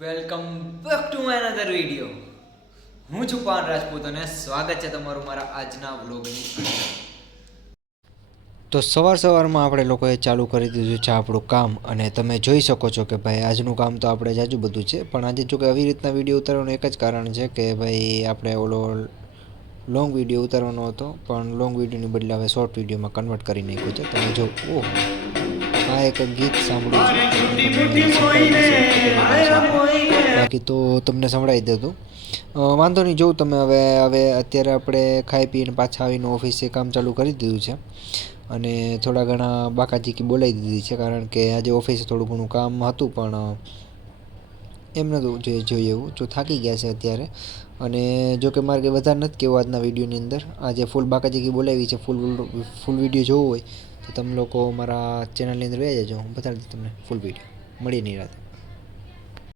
Welcome back to my another video. હું છું પાન રાજપૂત અને સ્વાગત છે તમારું મારા આજના વ્લોગની અંદર. તો સવારમાં આપણે લોકોએ ચાલુ કરી દીધું છે આપણું કામ અને તમે જોઈ શકો છો કે ભાઈ આજનું કામ તો આપણે જાજુ બધું છે, પણ આજે જો કે આવી રીતના વિડીયો ઉતારવાનું એક જ કારણ છે કે ભાઈ આપણે ઓલો લોંગ વિડીયો ઉતારવાનો હતો, પણ લોંગ વિડીયોની બદલે હવે શોર્ટ વિડીયોમાં કન્વર્ટ કરી નાખ્યું છે. તમે જો આ એક ગીત સાંભળ્યું બાકી તો તમને સંભળાવી દેતું. વાંધો નહીં, જોઉં તમે હવે અત્યારે આપણે ખાઈ પીને પાછા આવીને ઓફિસે કામ ચાલુ કરી દીધું છે અને થોડા ઘણા બાકાચીકી બોલાવી દીધી છે, કારણ કે આજે ઓફિસે થોડું ઘણું કામ હતું પણ એમ નહોતું જોઈએ એવું, જો થાકી ગયા છે અત્યારે. અને જો કે મારે કંઈ વધારે નથી કહેવું આજના વિડીયોની અંદર. આજે ફૂલ બાકાચીકી બોલાવી છે. ફૂલ વિડીયો જોવો હોય તો તમે લોકો મારા ચેનલની અંદર વહી જજો, હું બતાવી દઉં તમને ફૂલ વિડીયો. મળીએ નહીં રાતે.